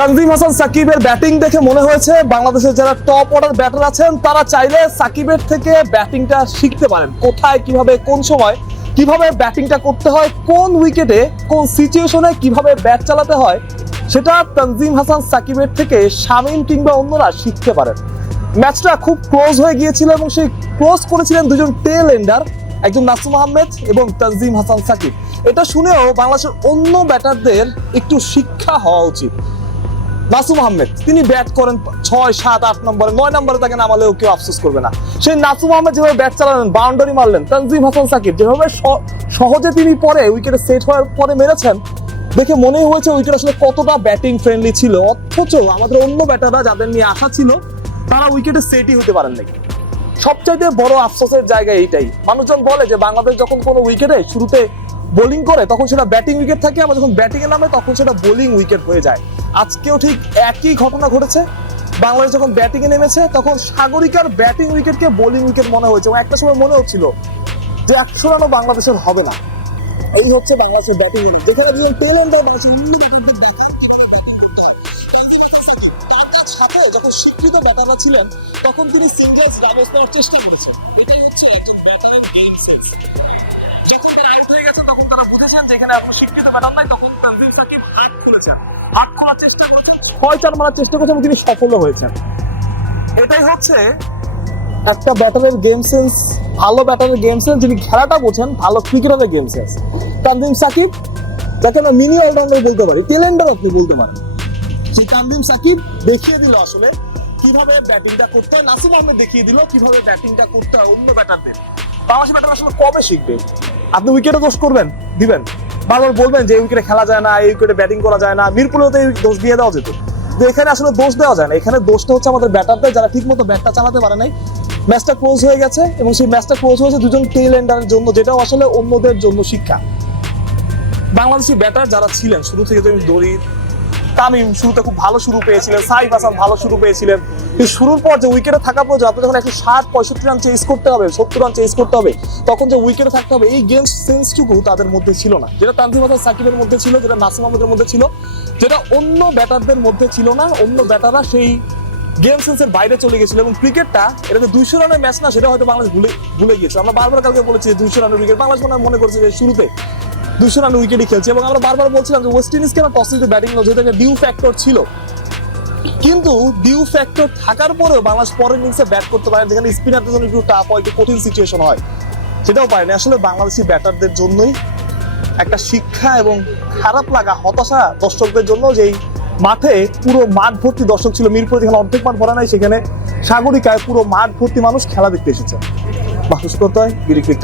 তানজিম হাসান সাকিবের ব্যাটিং দেখে মনে হয়েছে বাংলাদেশের যারা টপ অর্ডার ব্যাটার আছেন, তারা চাইলে সাকিবের থেকে ব্যাটিংটা শিখতে পারেন। কোথায়, কীভাবে, কোন সময়, কীভাবে ব্যাটিংটা করতে হয়, কোন উইকেটে কোন সিচুয়েশনে কীভাবে ব্যাট চালাতে হয়, সেটা তানজিম হাসান সাকিবের থেকে শামীম কিংবা অন্যরা শিখতে পারেন। ম্যাচটা খুব ক্লোজ হয়ে গিয়েছিল এবং সেই ক্লোজ করেছিলেন দুজন টেল এন্ডার একজন নাসুম আহমেদ এবং তানজিম হাসান সাকিব। এটা শুনেও বাংলাদেশের অন্য ব্যাটারদের একটু শিক্ষা হওয়া উচিত। নাসুম আহমেদ তিনি ব্যাট করেন ছয়, সাত, আট নম্বরে। নয় নম্বরে তাকে নামালেও কেউ আফসোস করবে না। সেই নাসুম আহমেদ যেভাবে ব্যাট চালালেন, বাউন্ডারি মারলেন, তানজিম হাসান সাকিব যেভাবে সহজে তিনি পরে উইকেটে সেট হওয়ার পরে মেরেছেন, দেখে মনে হয়েছে উইকেট আসলে কতটা ব্যাটিং ফ্রেন্ডলি ছিল। অথচ আমাদের অন্য ব্যাটাররা যাদের নিয়ে আসা ছিল, তারা উইকেটে সেটই হতে পারেন নাই সবচাইতে বড় আফসোসের জায়গা এইটাই। মানুষজন বলে যে বাংলাদেশ যখন কোনো উইকেটে শুরুতে বোলিং করে, তখন সেটা ব্যাটিং উইকেট থাকে, আবার যখন ব্যাটিং এ নামে, তখন সেটা বোলিং উইকেট হয়ে যায়। আজকেও ঠিক একই ঘটনা ঘটেছে। বাংলাদেশ যখন ব্যাটিং এ নেমেছে, তখন সাগরিকার ব্যাটিং উইকেটকে বোলিং উইকেট মনে হয়েছে। এবং একটা সময় মনে হচ্ছিল যে একশো রানও বাংলাদেশের হবে না। এই হচ্ছে বাংলাদেশের ব্যাটিং উইকেট যেখানে দুজন টেলেন্টার বাংলাদেশের যখন স্বীকৃত ব্যাটাররা ছিলেন, তখন তিনি সিঙ্গেলস ডাবলস করার চেষ্টা করেছেন। এটাই হচ্ছে একজন ব্যাটারের গেম সেন্স যখন তারা আউট হয়ে গেছে, তখন তারা বুঝেছেন যে এখানে আপনার স্বীকৃত ব্যাটার নাই, তখন তানজিম সাকিব হাত খুলেছেন। হাত খোলার চেষ্টা করেছেন ছয় চার মারার চেষ্টা করেছেন তিনি সফলও হয়েছেন। এটাই হচ্ছে একটা ব্যাটারের গেম সেন্স ভালো ব্যাটারের গেম সেন্স যিনি খেলাটা বোঝেন, ভালো ক্রিকেটারের গেম সেন্স তানজিম সাকিব, যাকে আমরা মিনি অলরাউন্ডার বলতে পারি টেলেন্ডার আপনি বলতে পারেন। সেই তানজিম সাকিব দেখিয়ে দিল আসলে কীভাবে ব্যাটিংটা করতে হয়। নাসিম আহমেদ দেখিয়ে দিল কীভাবে ব্যাটিংটা করতে হয় অন্য ব্যাটারদের। বাংলাদেশি ব্যাটার আসলে কবে শিখবে? আপনি উইকেটে দোষ করবেন, দিবেন। বারবার বলবেন যে উইকেটে খেলা যায় না, এই উইকেটে ব্যাটিং করা যায় না। মিরপুরেও তো দোষ দিয়ে দেওয়া যেত। তো এখানে আসলে দোষ দেওয়া যায় না। এখানে দোষটা হচ্ছে আমাদের ব্যাটারদের যারা ঠিক মতো ব্যাটটা চালাতে পারে নাই। ম্যাচটা ক্লোজ হয়ে গেছে এবং সেই ম্যাচটা ক্লোজ হয়েছে দুজন টেল এন্ডারের জন্য, যেটাও আসলে অন্যদের জন্য শিক্ষা। বাংলাদেশি ব্যাটার যারা ছিলেন, শুরু থেকে তুমি দড়ি তামিম শুরুতে খুব ভালো শুরু পেয়েছিলেন, সাইফ হাসান ভালো শুরু পেয়েছিলেন। শুরুর পর যে উইকেটে থাকা প্রয়োজন আপনি যখন একশো ষাট, পঁয়ষট্টি রান চেস করতে হবে, সত্তর রান চেস করতে হবে, তখন যে উইকেটে থাকতে হবে, এই গেম সেন্সটুকু তাদের মধ্যে ছিল না। যেটা তানজিম হাসান, সাকিবের মধ্যে ছিল, যেটা নাসিম আহমেদের মধ্যে ছিল, যেটা অন্য ব্যাটারদের মধ্যে ছিল না, অন্য ব্যাটাররা সেই গেম সেন্সের বাইরে চলে গেছিল এবং ক্রিকেটটা এটা যে দুইশো রানের ম্যাচ না, সেটা হয়তো বাংলাদেশ ভুলে ভুলে গিয়েছে। আমরা বারবার কালকে বলেছি দুইশো রানের উইকেট বাংলাদেশ মনে মনে করছে যে শুরুতে দুইশো রান উইকেটই খেলছে এবং আমরা বারবার বলছিলাম যে ওয়েস্ট ইন্ডিজ কেন টস জিতে ব্যাটিং না যেহেতু ডিউ ফ্যাক্টর ছিল। কিন্তু ডিউ ফ্যাক্টর থাকার পরেও বাংলাদেশ পরের ইনিংসে ব্যাট করতে পারে যেখানে স্পিনারদের জন্য একটু টাফ হয়, একটু কঠিন সিচুয়েশন হয়। সেটাও পারেনি আসলে বাংলাদেশি ব্যাটারদের জন্যই একটা শিক্ষা এবং খারাপ লাগা, হতাশা দর্শকদের জন্য যেই মাঠে পুরো মাঠ ভর্তি দর্শক ছিল। মিরপুর যেখানে অর্ধেক মাঠ ভরা নাই, সেখানে সাগরিকায় পুরো মাঠ ভর্তি মানুষ খেলা দেখতে এসেছে। কোথায় গিরিক্রিক